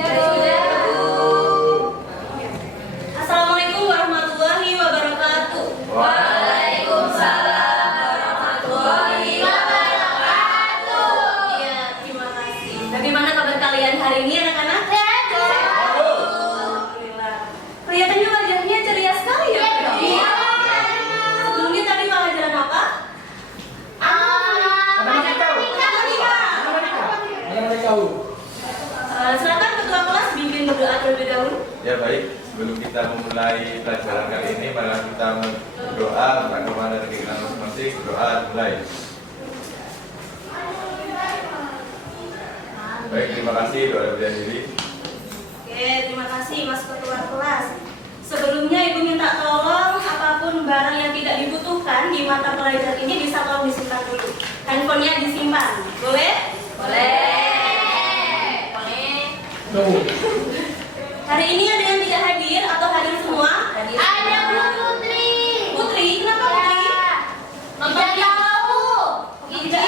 Ya, Bu. Assalamualaikum warahmatullahi wabarakatuh. Waalaikumsalam warahmatullahi wabarakatuh. Iya, terima kasih. Bagaimana kabar kalian hari ini, anak-anak? Alhamdulillah. Kelihatannya wajahnya ceria sekali ya. Iya. Sebelumnya tadi pelajaran apa? Silakan ketua kelas bimbing berdoa terlebih dahulu. Ya baik, sebelum kita memulai pelajaran kali ini, mari kita berdoa untuk agama dan keyakinan masing-masing. Doa mulai. Baik, terima kasih doa berdiri diri. Oke, terima kasih Mas Ketua kelas. Sebelumnya Ibu minta tolong apapun barang yang tidak dibutuhkan di mata pelajaran ini bisa tolong disimpan dulu. Handphonenya disimpan, boleh? Boleh. Hari ini ada yang tidak hadir atau hadir semua? Ada Bu Putri. Putri, kenapa Putri? Tidak tahu. Tidak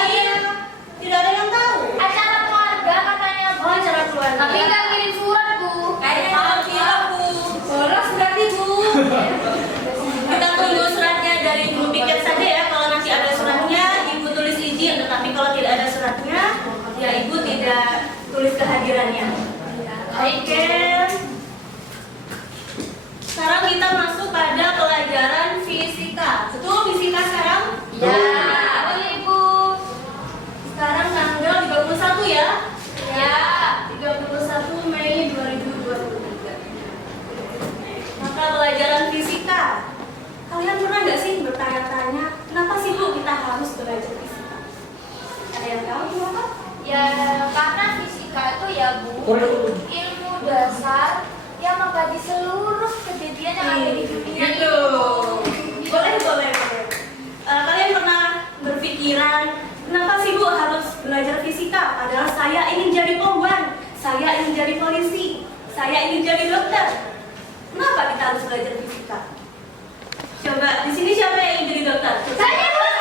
ada yang tahu. Acara keluarga katanya, Bu. Oh, acara keluarga. Tapi nggak kirim surat, Bu. Alhamdulillah Bu. Boros berarti Bu. Kita tunggu suratnya dari Ibu Piket saja ya. Kalau nanti ada suratnya, Ibu tulis izin. Tetapi kalau tidak ada suratnya, ya Ibu tidak tulis kehadirannya. Oke. Sekarang kita masuk pada pelajaran fisika. Betul fisika sekarang? Ya. Betul, Ibu. Sekarang tanggal 31 ya? Ya. 31 Mei 2023. Maka pelajaran fisika. Kalian pernah nggak sih bertanya-tanya, kenapa sih Bu kita harus belajar fisika? Ada yang tahu kenapa? Ya, karena fisika itu ya, Bu, ilmu dasar yang mengkaji seluruh kejadian yang ada di dunia ini. Gitu. Boleh. Kalian pernah berpikiran, kenapa sih Bu harus belajar fisika? Padahal saya ingin jadi polwan, saya ingin jadi polisi, saya ingin jadi dokter. Kenapa kita harus belajar fisika? Coba di sini siapa yang ingin jadi dokter? Saya, Bu.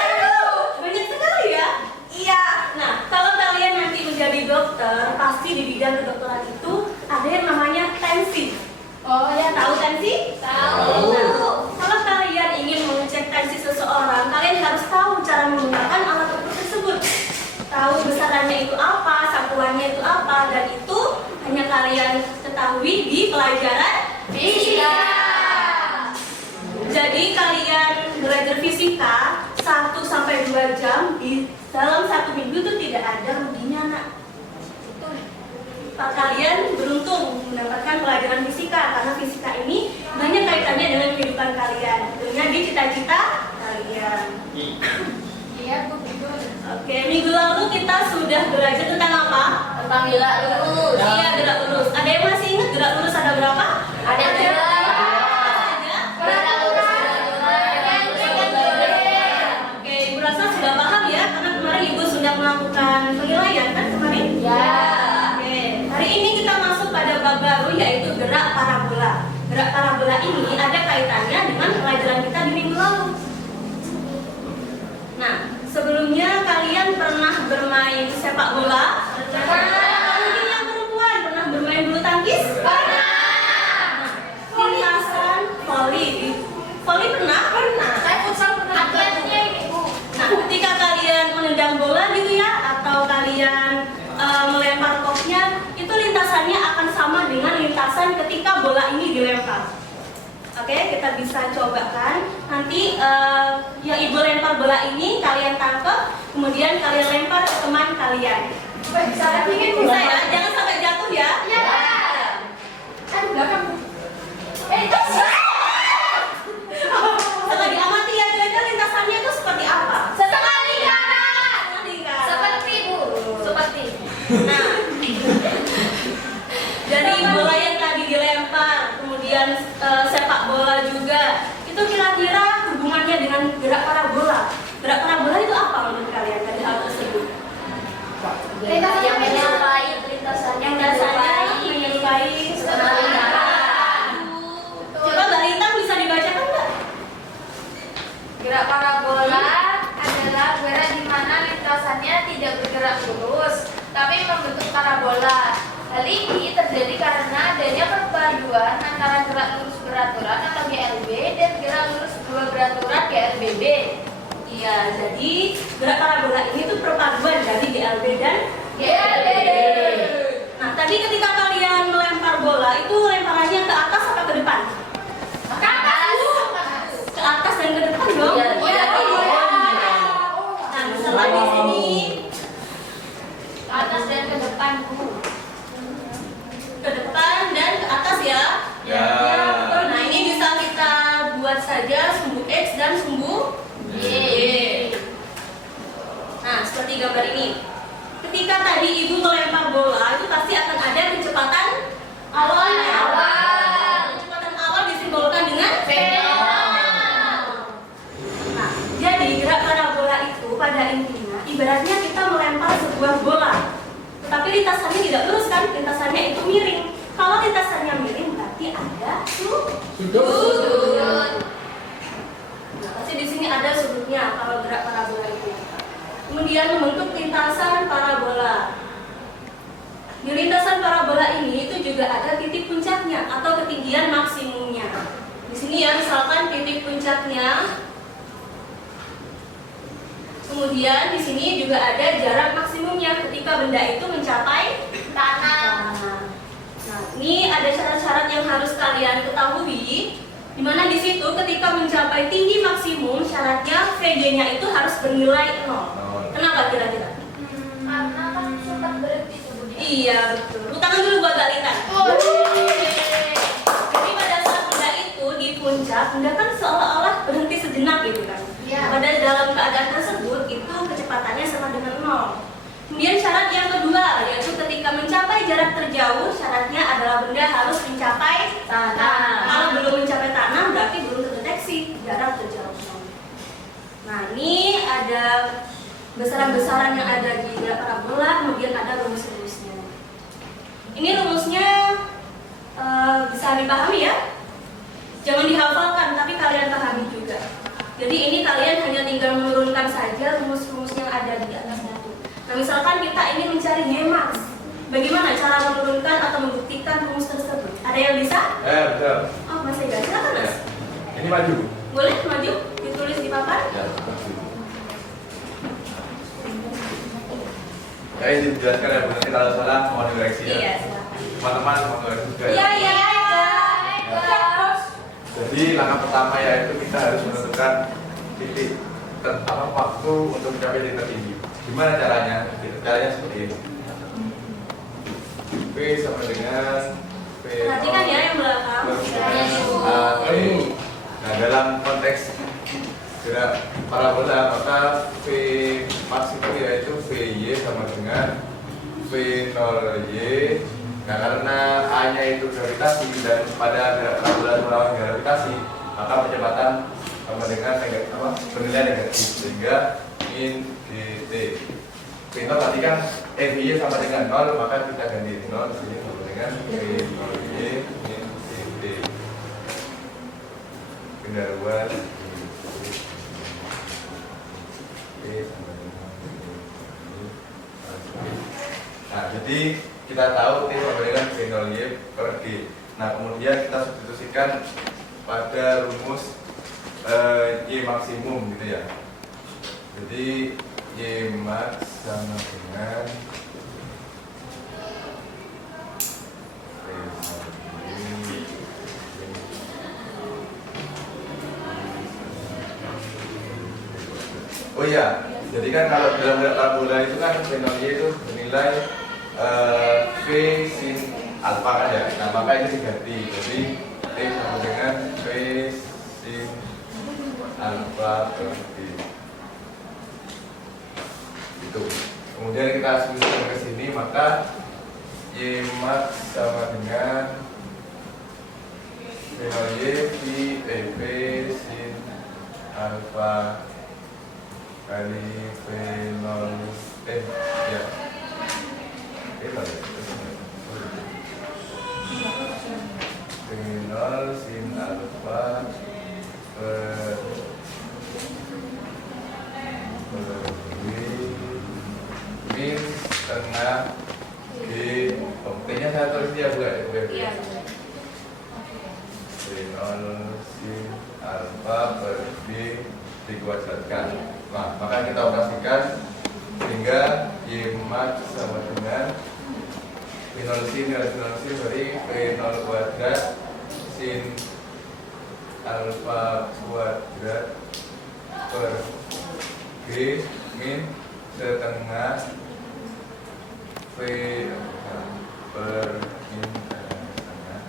Banyak sekali ya. Iya. Nah, kalau kalian nanti menjadi dokter, pasti di bidang kedokteran itu ada yang namanya tensi. Oh ya, Tahu tensi? tahu. Nah, kalau kalian ingin mengecek tensi seseorang, kalian harus tahu cara menggunakan alat ukur tersebut. Tahu besarannya itu apa, satuannya itu apa, dan itu hanya kalian ketahui di pelajaran Fisika. Jadi kalian belajar fisika 1-2 jam di dalam 1 minggu itu tidak ada ruginya, nak. Kalian beruntung mendapatkan pelajaran fisika karena fisika ini banyak kaitannya dengan kehidupan kalian, tentunya di cita-cita kalian. Iya, Bu, betul. Oke, minggu lalu kita sudah belajar tentang apa? Tentang gerak lurus. Iya, gerak lurus. Ada yang masih ingat gerak lurus ada berapa? Ada tiga. Gerak lurus, Oke, Ibu rasa sudah paham ya, karena kemarin Ibu sudah melakukan penilaian kan kemarin? Ya. Oke, hari ini kita masuk pada bab baru yaitu gerak parabola. Gerak parabola ini ada kaitannya dengan pelajaran kita di minggu lalu. Nah, sebelumnya kalian pernah bermain sepak bola? Mungkin yang perempuan pernah bermain bulu tangkis? Lintasan voli. Voli pernah? Saya futsal pernah. Atletnya ini, Bu. Nah, ketika kalian menendang bola gitu ya, atau kalian melempar koknya, itu lintasannya akan sama dengan lintasan ketika bola ini dilempar. Oke, kita bisa cobakan. Nanti yang Ibu lempar bola ini kalian tangkap, kemudian kalian lempar ke teman kalian. Bisa bikin Bisa ya, jangan sampai jatuh ya. Ya. Aduh, belakang. Itu Setelah diamati ya, kira-kira lintasannya itu seperti apa? setengah lingkaran. Lingkaran. Seperti, Bu. Seperti. Nah, dari bola yang tadi dilempar, kemudian sepak bola juga, itu kira-kira hubungannya dengan gerak parabola. Gerak parabola itu apa menurut kalian dari hal tersebut? Lintasan yang menyerupai, lintasannya Menyerupai setengah lingkaran. Coba Mbak Rita bisa dibacakan nggak? Gerak parabola adalah gerak di mana lintasannya tidak bergerak lurus, tapi membentuk parabola. Hal ini terjadi terjadi karena adanya perpaduan antara gerak lurus beraturan atau GLB dan gerak lurus dua beraturan GLBB. Iya, jadi gerak parabola ini tuh perpaduan dari GLB dan GLBB. Nah, tadi ketika kalian melempar bola itu lemparannya ke atas atau ke depan? Ke atas. Ke atas dan ke depan dong. Iya. Nah, misalnya di sini Ke atas dan ke depan, Bu. ke depan dan ke atas ya. Ya. Nah, ini bisa kita buat saja sumbu X dan sumbu Y. Nah, seperti gambar ini. Ketika tadi ibu melempar bola, itu pasti akan ada kecepatan awalnya. Kecepatan awal disimbolkan dengan V. Nah, jadi gerak parabola itu pada intinya ibaratnya kita melempar sebuah bola. Tetapi lintasannya tidak lurus kan? Lintasannya itu miring. Kalau lintasannya miring berarti ada sudut. Nah, pasti di sini ada sudutnya kalau gerak parabola itu. Kemudian membentuk lintasan parabola. Di lintasan parabola ini itu juga ada titik puncaknya atau ketinggian maksimumnya. Di sini ya, misalkan titik puncaknya. Kemudian di sini juga ada jarak maksimumnya ketika benda itu mencapai tanah. Nah, ini ada syarat-syarat yang harus kalian ketahui. Di mana di situ ketika mencapai tinggi maksimum syaratnya VG-nya itu harus bernilai 0. Kenapa kira-kira? Karena kan sempat berhenti tuh, Bu. Iya betul. Lu tangan dulu buat Galita. Jadi pada saat benda itu di puncak, benda kan seolah-olah berhenti sejenak gitu kan. Iya. Pada dalam keadaan tersebut itu kecepatannya sama dengan 0. Kemudian syarat yang kedua yaitu ketika mencapai jarak terjauh syaratnya adalah benda harus mencapai tanah. Kalau belum mencapai tanah berarti belum terdeteksi jarak terjauh. Nah, ini ada besaran-besaran yang ada di gerak parabola, kemudian ada rumus-rumusnya. Ini rumusnya bisa dipahami ya? Jangan dihafalkan, tapi kalian pahami juga. Jadi ini kalian hanya tinggal menurunkan saja rumus-rumus yang ada di atasnya itu. Nah, misalkan kita ingin mencari Y-max, bagaimana cara menurunkan atau membuktikan rumus tersebut? Ada yang bisa? Betul. Oh, masih nggak? Silakan Mas. Ini maju. Boleh maju, ditulis di papan. Ya, maju. Ya, ini dijelaskan ya, Bu. Nanti kalau salah mohon dikoreksi ya. Iya, silakan. Teman-teman mohon dikoreksi juga ya. Iya. Jadi langkah pertama yaitu kita harus menentukan titik waktu untuk mencapai titik tertinggi. Gimana caranya? Caranya seperti ini. P sama dengan P. Perhatikan ya yang belakang. Nah, dalam konteks gerak parabola maka V maksimum yaitu VY sama dengan V0Y. Nah, karena A-nya itu gravitasi dan pada gerak parabola melawan gravitasi, maka kecepatan sama dengan bernilai negatif sehingga min dt. V0 tadi kan VY sama dengan 0, maka kita ganti 0 sini sama dengan V0Y min dt. Pendaruan Nah, jadi kita tahu T sama dengan V0Y per G. Nah, kemudian kita substitusikan pada rumus Y maksimum gitu ya. Jadi Y max sama dengan Oh iya, jadi kan kalau dalam gerak parabola itu kan V0Y itu bernilai V sin alfa kan ya. Nah, maka ini diganti. Jadi T sama dengan V sin alfa per V. Itu. Kemudian kita substitusikan ke sini, maka Y max sama dengan V0Y V sin alfa kali V0 ya. V0 sin alfa per min setengah G. T-nya tulis dia bukan ya? Bukan. Iya. V0 sin alfa per B dikuadratkan. Nah, maka kita operasikan sehingga Y max sama dengan V0 sin dari V0 kuadrat sin alfa kuadrat per B min setengah V per min setengah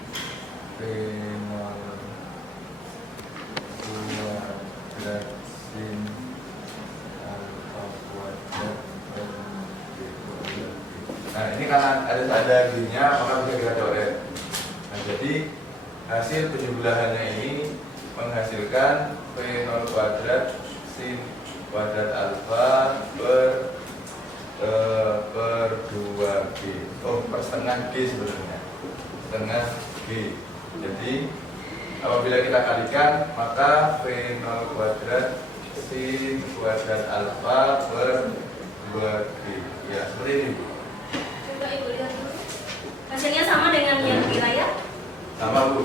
V0 kuadrat sin alfa kuadrat per B kuadrat. Nah, ini karena ada gininya maka bisa kita coret. Nah, jadi hasil penjumlahannya ini menghasilkan V0 kuadrat sin kuadrat alfa per 2G. Oh, per setengah G sebenarnya. Setengah G. Jadi apabila kita kalikan maka V0 kuadrat sin kuadrat alfa per 2G. Ya, seperti ini, Bu. Coba Ibu lihat dulu. Hasilnya sama dengan yang di layar? Sama, Bu.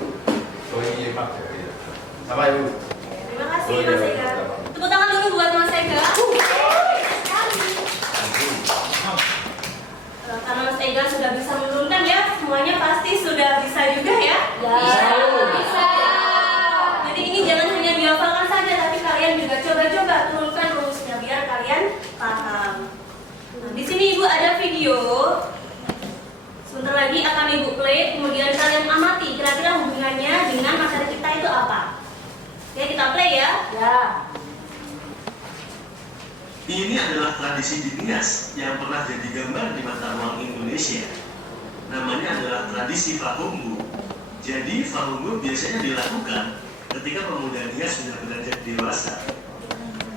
Oh, ini max ya. Sama, Ibu. Terima kasih Oh, iya, Mas Ega. sama. Tepuk tangan dulu buat Mas Ega. Karena Mas Ega sudah bisa menurunkan ya, semuanya pasti sudah bisa juga ya? Bisa. Jadi ini jangan hanya dihafalkan saja, tapi kalian juga coba-coba turunkan rumusnya biar kalian paham. Nah, di sini Ibu ada video. Sebentar lagi akan Ibu play, kemudian kalian amati kira-kira hubungannya dengan materi kita itu apa. Oke, kita play ya. Ya. Ini adalah tradisi di Nias yang pernah jadi gambar di mata uang Indonesia. Namanya adalah tradisi Fahumbu. Jadi Fahumbu biasanya dilakukan ketika pemuda Nias sudah beranjak dewasa,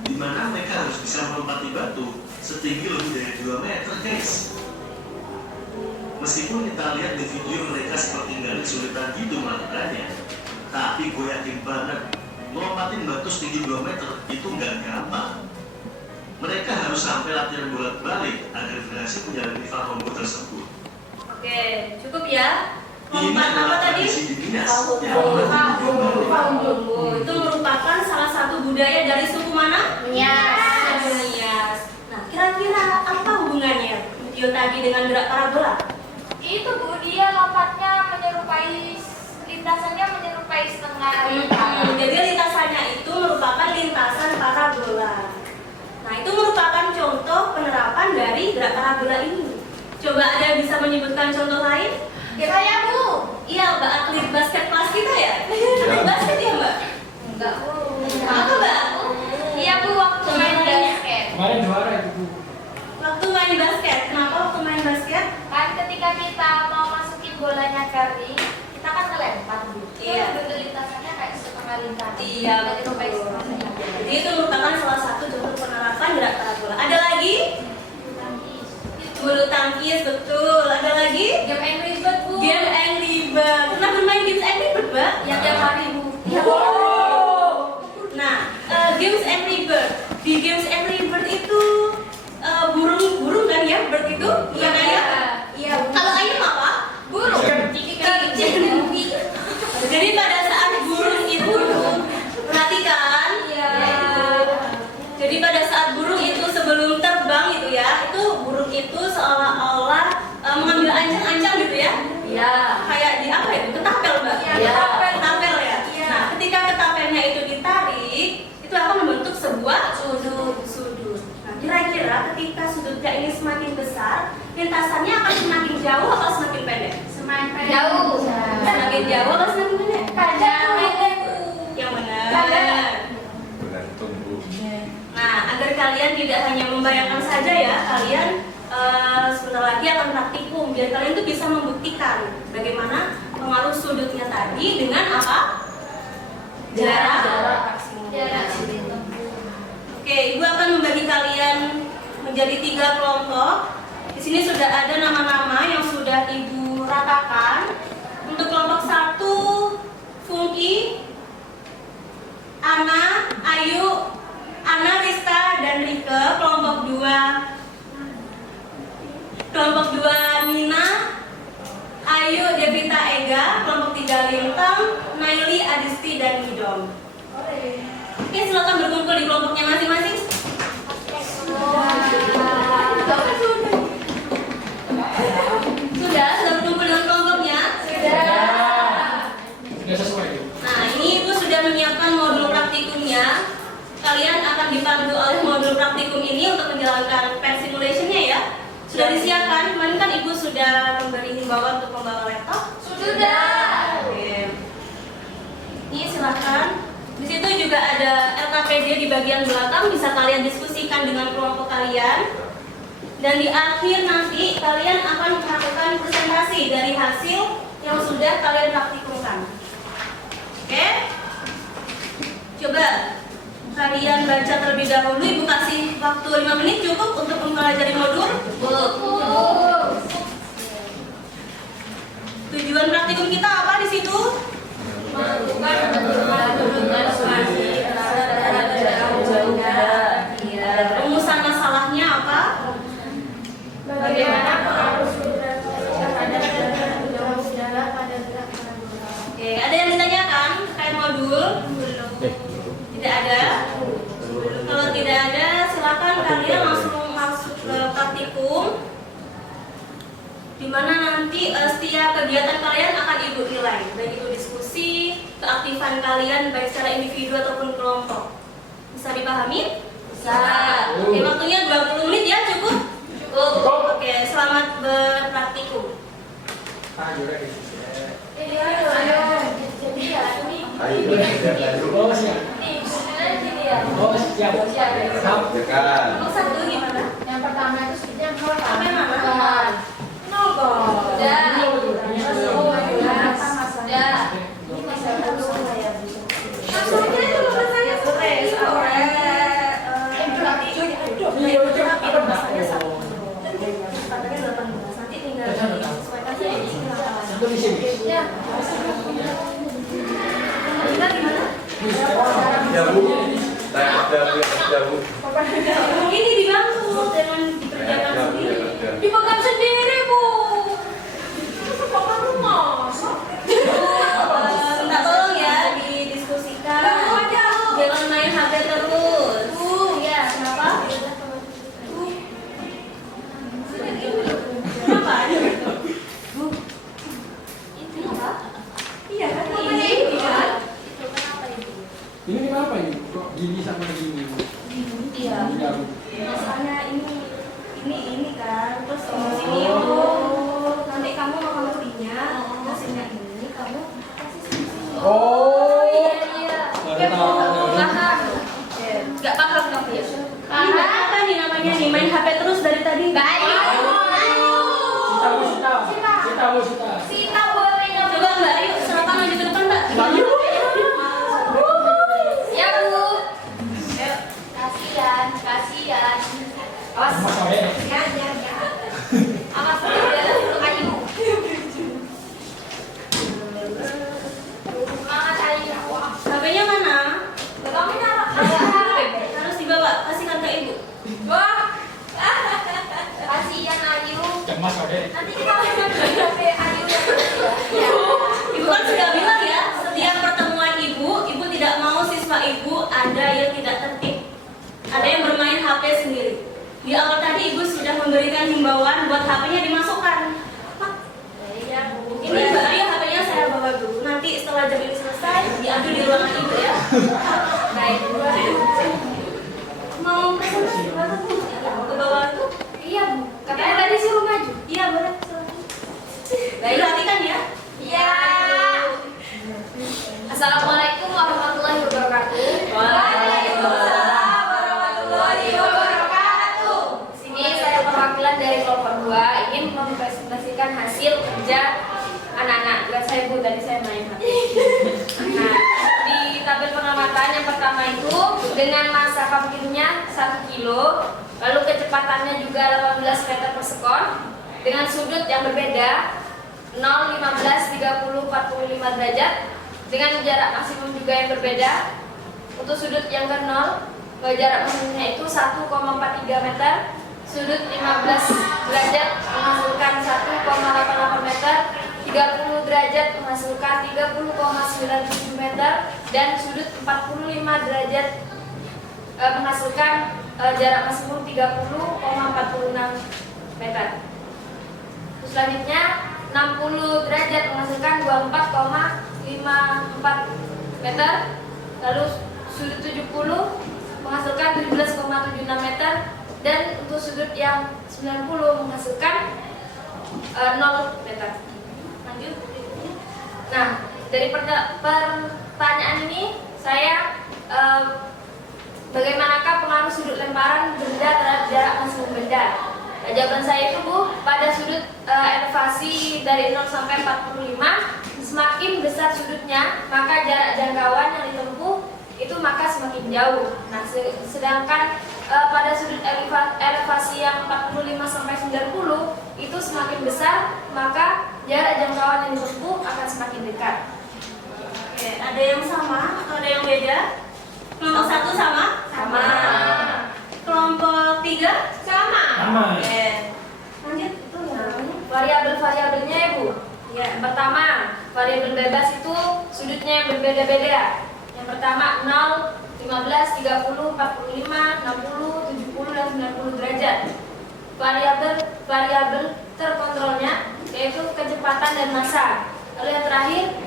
di mana mereka harus bisa melompati batu setinggi lebih dari 2 meter, guys. Meskipun kita lihat di video mereka seperti nggak kesulitan gitu melakukannya, tapi gue yakin banget melompatin batu setinggi 2 meter itu nggak gampang. Mereka harus sampai latihan bolak-balik agar berhasil menjalani Fahumbu tersebut. Oke, cukup ya. Ini Lompat apa adalah tadi? tradisi di Nias Fahumbu. yang pernah jadi gambar di mata uang. Fahumbu. Itu merupakan salah satu budaya dari suku mana? Nias. Nias. Nah, kira-kira apa hubungannya video tadi dengan gerak parabola? Itu, Bu, dia lompatnya menyerupai lintasannya menyerupai setengah lingkaran. Jadi lintasannya itu merupakan lintasan parabola. Nah, itu merupakan contoh penerapan dari gerak parabola ini. Coba ada bisa menyebutkan contoh lain? Saya, Bu. Iya, Mbak, atlet basket kelas kita ya? Atlet basket ya, Mbak? Enggak, Bu. Apa, Mbak? Iya, Bu, waktu main basket. Kemarin juara itu, Bu. Waktu main basket. Kenapa waktu main basket? Kan ketika kita mau masukin bolanya ke ring, kita kan ngelempar, Bu. Iya. Bentuk lintasannya kayak setengah lingkaran. Iya, Menyerupai betul. setengah lingkaran. Jadi itu merupakan salah satu contoh penerapan gerak parabola. Ada lagi? Bulu tangkis, betul. Ada lagi? Game Angry Bird, Bu. Game Angry Bird. Pernah bermain games Angry Bird, Mbak? Yang tiap hari, Bu. Iya. Nah, games Angry Bird. Di games Angry Bird itu burung kan ya? Bird itu? Iya kan ya? Iya. Kalau ayam apa? Burung. Jadi pada saat burung itu perhatikan. Iya. Jadi pada saat burung itu sebelum terbang itu ya, itu burung itu seolah-olah mengambil ancang-ancang gitu ya. Iya. Kayak di apa ya? Ketapel, Mbak. Iya. Ketapel ya. Iya. Nah, ketika ketapelnya itu ditarik, itu akan membentuk sebuah sudut. Nah, kira-kira ketika sudutnya ini semakin besar, lintasannya akan semakin jauh atau semakin pendek? Semakin jauh. Semakin jauh atau semakin pendek? Panjang. Yang benar. Bergantung, Bu. Nah, agar kalian tidak hanya membayangkan saja ya, kalian sebentar lagi akan praktikum biar kalian tuh bisa membuktikan bagaimana pengaruh sudutnya tadi dengan apa? Jarak. Jarak. Oke, Ibu akan membagi kalian menjadi 3 kelompok. Di sini sudah ada nama-nama yang sudah Ibu ratakan. Untuk kelompok 1, Funky, Ana, Ayu, Ana, Rista, dan Rike. Kelompok 2, Nina, Ayu, silakan berkumpul di kelompoknya masing-masing. Sudah berkumpul dengan kelompoknya? Sudah sesuai. Nah, ini Ibu sudah menyiapkan modul praktikumnya. Kalian akan dipandu oleh modul praktikum ini untuk menjalankan pen simulation-nya ya. Sudah disiapkan? Kemarin kan Ibu sudah memberi himbauan untuk membawa laptop? Sudah. Oke. Ini silakan. Di situ juga ada LKPD di bagian belakang, bisa kalian diskusikan dengan kelompok kalian. Dan di akhir nanti kalian akan melakukan presentasi dari hasil yang sudah kalian praktikumkan. Oke? Coba kalian baca terlebih dahulu. Ibu kasih waktu 5 menit cukup untuk mempelajari modul. Tujuan praktikum kita apa di situ? Rumusan masalahnya apa? Bagaimana pengaruh terhadap udara pada gerak parabola? Oke, ada yang ditanyakan terkait modul? Tidak ada? Kalau tidak ada, silakan kalian langsung masuk ke praktikum, di mana nanti setiap kegiatan kalian akan Ibu nilai, baik itu diskusi, keaktifan kalian baik secara individu ataupun kelompok. Bisa dipahami? Bisa. Oke, waktunya 20 menit ya, cukup? Cukup. Oke, selamat berpraktikum. Jadi ya ini. Oh, siap. Nih, sebenarnya gini ya. Oh, siap. Siap. Tekan. Untuk satu gimana? Yang pertama itu sebenarnya nol kan? Sampai mana? Bukan. Nol kok. Sudah. Sudah. Sudah. Ini masalah dulu saya. Maksudnya itu menurut saya stres. Masanya satu. Kesempatannya 18. Nanti tinggal disesuaikan saja di sini. Satu di sini. Ya. Kita gimana? Ya Bu. Saya Bu. Ini dibantu, jangan dikerjakan sendiri. Dipegang sendiri, Bu. Pegang rumah. Minta tolong ya didiskusikan. Jangan main HP terus. Ya. Kenapa? Kenapa? Ini apa? Iya kan? Ini. Ini kan? Itu kenapa ini? Ini kenapa ini? Kok gini sama gini? Iya. Tidak. Misalnya ini kan, terus sini nanti kamu mau ngertinya, terus ini kamu kasih sini. Oh. Iya. Baru tahu. Paham. Gak paham kamu ya? Ini apa nih namanya nih? Main HP terus dari tadi. Baik. Sita. Sita boleh nggak? Coba Mbak Ayu, silakan maju ke depan Mbak. Ya Bu. Ayo. Kasihan. Awas. Mas Oe. Ya. Awas udah Ayu. Semangat Ayu. HP-nya mana? Kamu naruh Harus dibawa, kasihkan ke Ibu. Wah. Kasihan Ayu. Mas Oe. Nanti kita makan HP Ayu ya. Ibu kan sudah bilang ya, setiap pertemuan Ibu tidak mau siswa Ibu ada yang tidak tertib, ada yang bermain HP sendiri. Di awal tadi Ibu sudah memberikan himbauan buat HP-nya dimasukkan. Iya Bu. Ini Mbak Ayu HP-nya saya bawa dulu. Nanti setelah jam ini selesai diambil di ruangan Ibu ya. Baik Bu. Mau presentasi berapa Bu? Mau ke bawah itu? Iya Bu. Katanya tadi suruh maju. Iya boleh. Silakan. Baik. Perhatikan ya. Iya. Assalamualaikum warahmatullahi wabarakatuh. Waalaikumsalam warahmatullahi wabarakatuh. Sini saya perwakilan dari kelompok 2 ingin mempresentasikan hasil kerja anak-anak. Bukan saya Bu, tadi saya main HP. Nah, di tabel pengamatan yang pertama itu dengan massa pumpkinnya 1 kilo, lalu kecepatannya juga 18 meter per sekon, dengan sudut yang berbeda 0, 15, 30, 45 derajat, dengan jarak maksimum juga yang berbeda. Untuk sudut yang ke 0, jarak maksimumnya itu 1,43 meter, sudut 15 derajat menghasilkan 1,88 meter, 30 derajat menghasilkan 30,97 meter, dan sudut 45 derajat menghasilkan jarak maksimum 30,46 meter. Terus selanjutnya 60 derajat menghasilkan 24,54 meter. Lalu sudut 70 menghasilkan 17,76 meter, dan untuk sudut yang 90 menghasilkan 0 meter. Lanjut. Nah, dari pertanyaan ini saya bagaimanakah pengaruh sudut lemparan benda terhadap jarak maksimum benda? Nah, jawaban saya itu Bu, pada sudut elevasi dari 0 sampai 45, semakin besar sudutnya, maka jarak jangkauan yang ditempuh itu maka semakin jauh. Nah, sedangkan pada sudut elevasi yang 45 sampai 90 itu semakin besar, maka jarak jangkauan yang ditempuh akan semakin dekat. Oke, ada yang sama atau ada yang beda? Kelompok 1 sama? Sama. Kelompok 3? Sama. Sama. Oke. Lanjut, itu yang namanya? Variabel-variabelnya ya Bu. Ya, yang pertama, variabel bebas itu sudutnya yang berbeda-beda. Yang pertama 0, 15, 30, 45, 60, 70, dan 90 derajat. Variabel terkontrolnya yaitu kecepatan dan massa. Lalu yang terakhir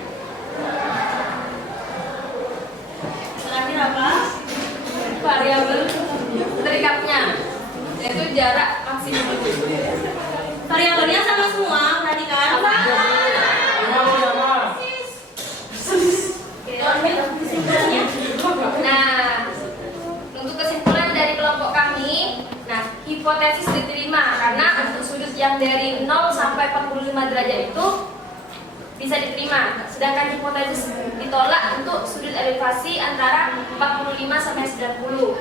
apa? variabel terikatnya yaitu jarak maksimum. Variabelnya sama semua, perhatikan. Sama. Oke, lanjut kesimpulannya. Nah, untuk kesimpulan dari kelompok kami, nah hipotesis diterima karena untuk sudut yang dari 0 sampai 45 derajat itu bisa diterima. Sedangkan hipotesis ditolak untuk sudut elevasi antara 45 sampai 90.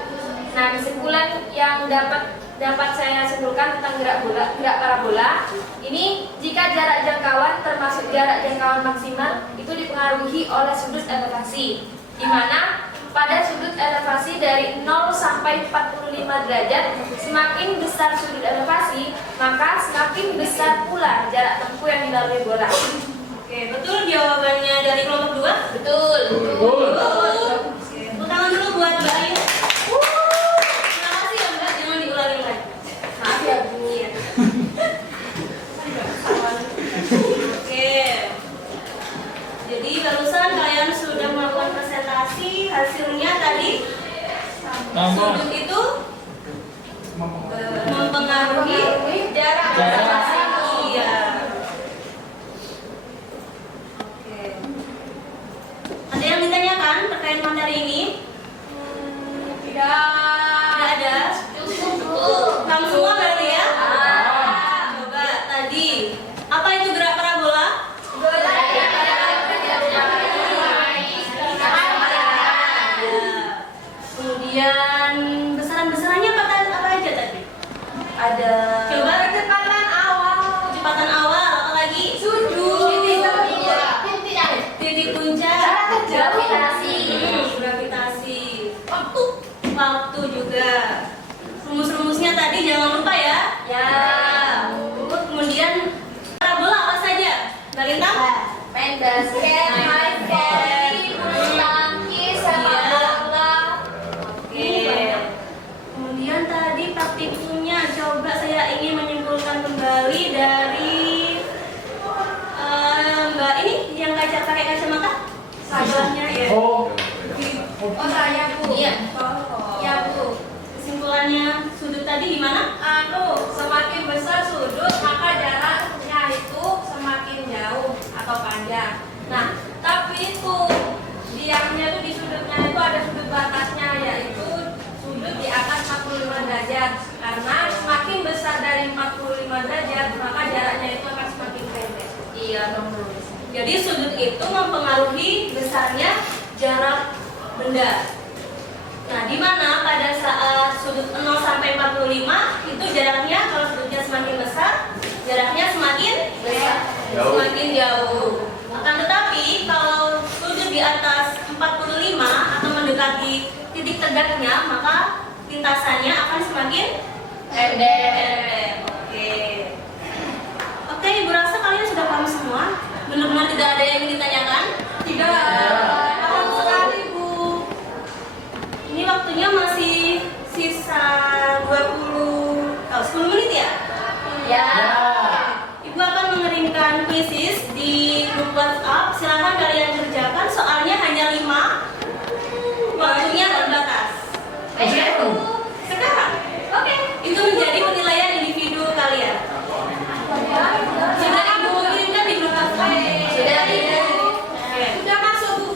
Nah, kesimpulan yang dapat saya simpulkan tentang gerak parabola ini, jika jarak jangkauan termasuk jarak jangkauan maksimal itu dipengaruhi oleh sudut elevasi, di mana pada sudut elevasi dari 0 sampai 45 derajat, semakin besar sudut elevasi, maka semakin besar pula jarak tempuh yang dilalui bola. Oke, betul jawabannya dari kelompok 2? Betul. Betul. Oke, tepuk tangan dulu buat Mbak Ayu. Terima kasih ya Mbak, jangan diulangi lagi. Maaf ya Bu. Oke. Jadi barusan kalian sudah melakukan presentasi, hasilnya tadi sudut itu mempengaruhi jarak elevasi. Iya. Oke. Ada yang ditanyakan terkait materi ini? Tidak. Tidak ada. Kamu semua berarti ya? Coba tadi apa itu gerak parabola? Kemudian besaran-besarannya apa aja tadi? Ada Coba kecepatan awal, kecepatan awal, apalagi sudut, titik puncak, gravitasi, gravitasi, waktu juga. Rumus-rumusnya tadi jangan lupa ya. ya, Kemudian parabola apa saja? Mbak Lintang? main basket, main volley, bulu tangkis, sepak bola. Oke. Kemudian tadi praktikumnya, coba saya ingin menyimpulkan kembali dari Mbak ini yang pakai kacamata. Sabarnya ya. Oh. Oh saya Bu. Iya. Ya Bu. Kesimpulannya sudut tadi gimana? Semakin besar sudut maka jaraknya itu semakin jauh atau panjang. Nah, tapi itu diamnya itu di sudutnya itu ada sudut batasnya, yaitu sudut di atas 45 derajat. Karena semakin besar dari 45 derajat maka jaraknya itu akan semakin pendek. Iya, Bang. Jadi sudut itu mempengaruhi besarnya jarak benda. Nah, di mana pada saat sudut 0 sampai 45 itu jaraknya, kalau sudutnya semakin besar, jaraknya semakin Jauh. semakin jauh. Akan tetapi kalau sudut di atas 45 atau mendekati titik tegaknya, maka lintasannya akan semakin pendek. Oke, Ibu rasa kalian sudah paham semua? Benar-benar tidak ada yang ingin ditanyakan? Tidak. Paham sekali, Bu. Ini waktunya masih silahkan kalian kerjakan. Soalnya hanya 5, waktunya terbatas. Ayo. Sekarang, Oke. itu menjadi penilaian individu kalian. Sudah ibu kirimkan di grup apa? Sudah, Ibu. Oke. Sudah masuk, Bu.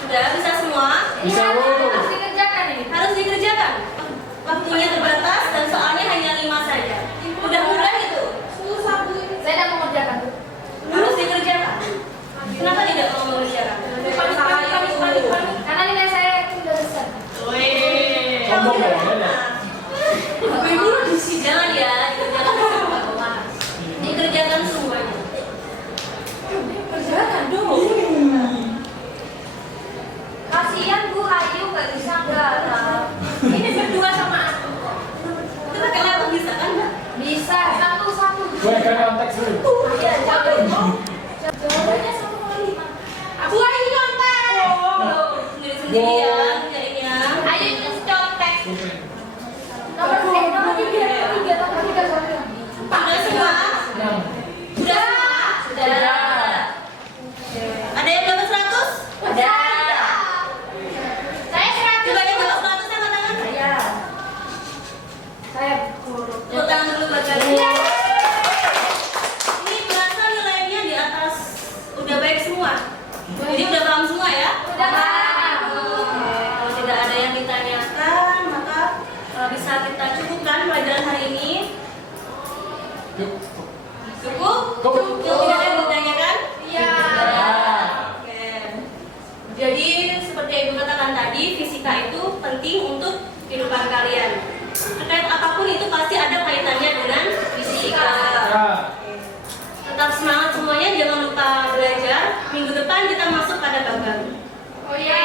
Sudah bisa semua? Bisa, Bu. Harus dikerjakan ini. Harus dikerjakan. Waktunya terbatas dan soalnya hanya 5 saja. Mudah-mudahan itu Susah, Bu. Saya tidak mengerjakan, Bu. harus dikerjakan. Kenapa tidak mau mengerjakan? Karena nilai saya sudah besar. Wih. Sombong ya, ya. Jangan ya, dikerjakan semua. Dikerjakan semuanya. Kerjakan dong. Kasihan Bu Ayu nggak bisa garap. Ini berdua sama aku. Itu pakai laptop bisa kan, Mbak? Bisa satu-satu. Gue kan konteks dulu. Iya, jawabannya 1,5. Bu Ayu nyontek. Sendiri-sendiri ya, kerjainnya. Ayu nyontek. Nomor 3, sorry. Sudah semua? Enam. Sudah semua? Sudah. Ada yang dapat 100? Ada. Saya 100. Coba yang dapat 100 angkat tangan. Saya buruk. Tepuk tangan dulu buat kalian. Iya. Ini berasa nilainya di atas udah baik semua. Jadi udah paham semua ya? Udah paham. Kalau tidak ada yang ditanyakan, maka bisa kita cukupkan pelajaran hari ini. Cukup? Cukup. Tidak ada yang ditanyakan? Iya. Oke. Jadi seperti yang Ibu katakan tadi, fisika itu penting untuk kehidupan kalian. Terkait apapun itu pasti ada kaitannya dengan fisika. Ya. Tetap semangat semuanya, jangan lupa belajar. Minggu depan kita masuk pada bab baru. Oh iya.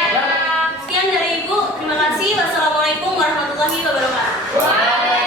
Sekian dari Ibu, terima kasih. Wassalamualaikum warahmatullahi wabarakatuh. Waalaikumsalam.